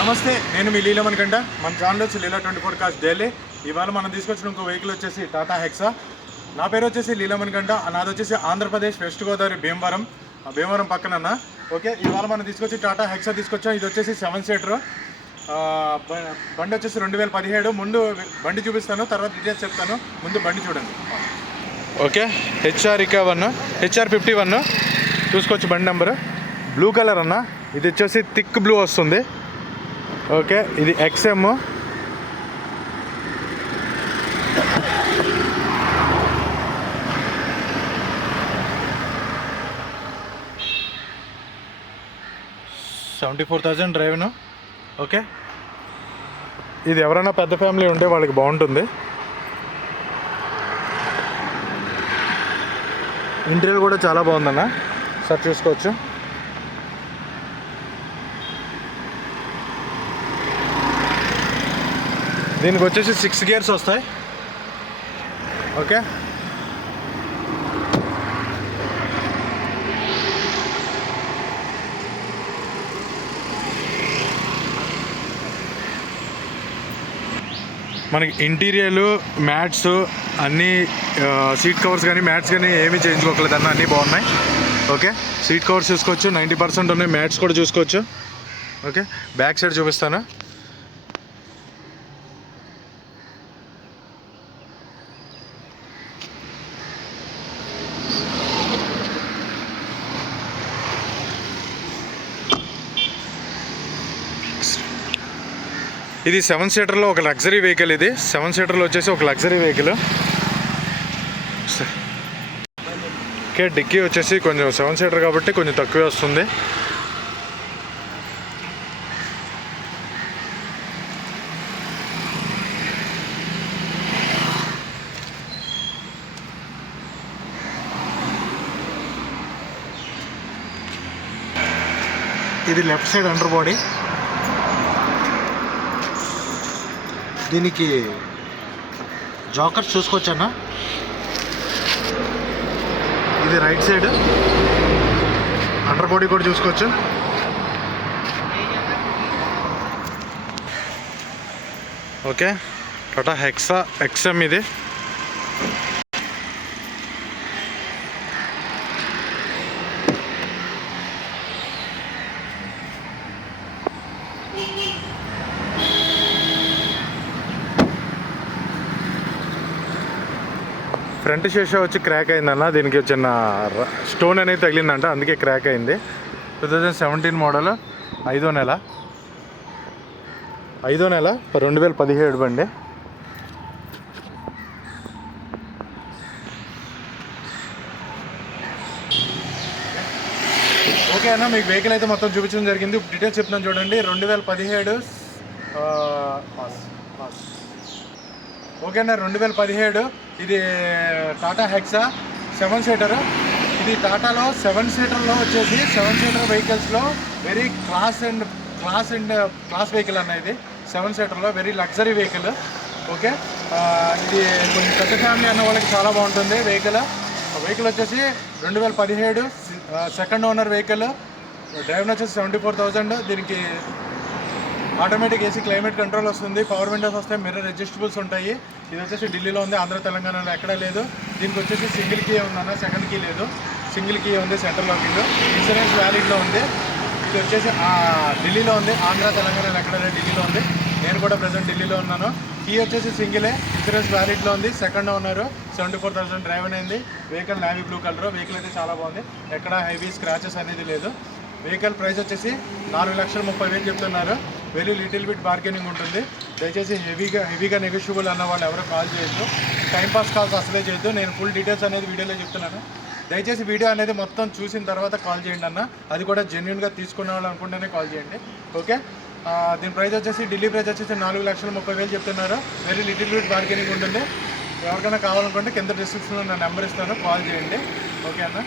నమస్తే, నేను మీ లీలమణికంట. మన ఛానల్ వచ్చి లీలా 24 కాస్ట్ డైలీ. ఇవాళ మనం తీసుకొచ్చిన ఇంకో వెహికల్ వచ్చేసి టాటా హెక్సా. నా పేరు వచ్చేసి లీలమణికంట. నాది వచ్చేసి ఆంధ్రప్రదేశ్ వెస్ట్ గోదావరి భీమవరం పక్కన. ఓకే, ఇవాళ మనం తీసుకొచ్చి టాటా హెక్సా తీసుకొచ్చాం. ఇది వచ్చేసి 7 సీటర్ బండి వచ్చేసి 2017. ముందు బండి చూపిస్తాను, తర్వాత డీటెయిల్స్ చెప్తాను. ముందు బండి చూడండి. ఓకే, HR51 చూసుకోవచ్చు. బండి నెంబర్ బ్లూ కలర్ అన్న. ఇది వచ్చేసి థిక్ బ్లూ వస్తుంది. ఓకే, ఇది XM. $74,000 డ్రైవ్ను. ఓకే, ఇది ఎవరైనా పెద్ద ఫ్యామిలీ ఉంటే వాళ్ళకి బాగుంటుంది. ఇంటీరియర్ కూడా చాలా బాగుందన్న, సార్ చూసుకోవచ్చు. దీనికి వచ్చేసి 6 గేర్స్ వస్తాయి. ఓకే, మనకి ఇంటీరియర్లు మ్యాట్స్ అన్నీ, సీట్ కవర్స్ కానీ మ్యాట్స్ కానీ ఏమీ చేయించుకోకలేదన్న, అన్నీ బాగున్నాయి. ఓకే, సీట్ కవర్స్ చూసుకోవచ్చు, 90% ఉన్నాయి. మ్యాట్స్ కూడా చూసుకోవచ్చు. ఓకే, బ్యాక్ సైడ్ చూపిస్తాను. ఇది 7 సీటర్లో ఒక లగ్జరీ వెహికల్. ఇది 7 సీటర్లో వచ్చేసి ఒక లగ్జరీ వెహికల్. ఓకే, డిక్కీ వచ్చేసి కొంచెం 7 సీటర్ కాబట్టి కొంచెం తక్కువే వస్తుంది. ఇది లెఫ్ట్ సైడ్ అండర్ బాడీ. దీనికి జాకర్స్ చూసుకోవచ్చు అన్న. ఇది రైట్ సైడ్ అండర్ బాడీ కూడా చూసుకోవచ్చు. ఓకే, టాటా హెక్సా XM ఇది. ఫ్రంట్ షీషా వచ్చి క్రాక్ అయిందన్న. దీనికి చిన్న స్టోన్ అనేది తగిలిందంట, అందుకే క్రాక్ అయింది. 2017 మోడల్, 5వ నెల 2017 బండి. ఓకే అన్న, మీకు వెహికల్ అయితే మొత్తం చూపించడం జరిగింది. డీటెయిల్స్ చెప్తున్నాను చూడండి. 2017 ఓకే అన్న, 2017 ఇది టాటా హెక్సా 7 సీటర్. ఇది టాటాలో 7 సీటర్లో వచ్చేసి 7 సీటర్ వెహికల్స్లో వెరీ క్లాస్ వెహికల్ అన్న. ఇది 7 సీటర్లో వెరీ లగ్జరీ వెహికల్. ఓకే, ఇది కొంచెం పెద్ద ఫ్యామిలీ అన్న వాళ్ళకి చాలా బాగుంటుంది వెహికల్. వచ్చేసి 2017 సెకండ్ ఓనర్ వెహికల్. డ్రైవర్ వచ్చేసి 74,000. దీనికి ఆటోమేటిక్ ఏసీ క్లైమేట్ కంట్రోల్ వస్తుంది, పవర్ విండోస్ వస్తాయి, మిర్రర్ అడ్జస్టబుల్స్ ఉంటాయి. ఇది వచ్చేసి ఢిల్లీలో ఉంది, ఆంధ్ర తెలంగాణలో ఎక్కడా లేదు. దీనికి వచ్చేసి సింగిల్ కీ ఉందన్న, సెకండ్ కీ లేదు. సింగిల్ కీ ఉంది, సెంట్రల్ లాకింగ్, ఇన్సూరెన్స్ వ్యాలిడ్లో ఉంది. ఇది వచ్చేసి ఢిల్లీలో ఉంది, ఆంధ్ర తెలంగాణలో ఎక్కడ లేదు, ఢిల్లీలో ఉంది. నేను కూడా ప్రజెంట్ ఢిల్లీలో ఉన్నాను. కీ వచ్చేసి సింగిలే, ఇన్సూరెన్స్ వ్యాలిడ్లో ఉంది. సెకండ్ ఓనర్, 74,000 డ్రైవ్ అనేది. Vehicle navy blue colour. Vehicle అయితే చాలా బాగుంది, ఎక్కడ హెవీ స్క్రాచెస్ అనేది లేదు. వెహికల్ ప్రైస్ వచ్చేసి 4,30,000 చెప్తున్నారు. వెరీ లిటిల్ బిట్ బార్గెనింగ్ ఉంటుంది. దయచేసి హెవీగా నెగోషియబుల్ అన్న వాళ్ళు ఎవరో కాల్ చేయొద్దు, టైంపాస్ కాల్స్ అసలే చేయొద్దు. నేను ఫుల్ డీటెయిల్స్ అనేది వీడియోలో చెప్తున్నాను. దయచేసి వీడియో అనేది మొత్తం చూసిన తర్వాత కాల్ చేయండి అన్న, అది కూడా జెన్యున్గా తీసుకునే వాళ్ళు అనుకుంటేనే కాల్ చేయండి. ఓకే, దీని ప్రైస్ వచ్చేసి ఢిల్లీ ప్రైస్ వచ్చేసి 4,30,000 చెప్తున్నారు. వెరీ లిటిల్ బిట్ బార్గెనింగ్ ఉంటుంది. ఎవరికైనా కావాలనుకుంటే కింద డిస్క్రిప్షన్లో నా నెంబర్ ఇస్తాను, కాల్ చేయండి. ఓకే అన్న.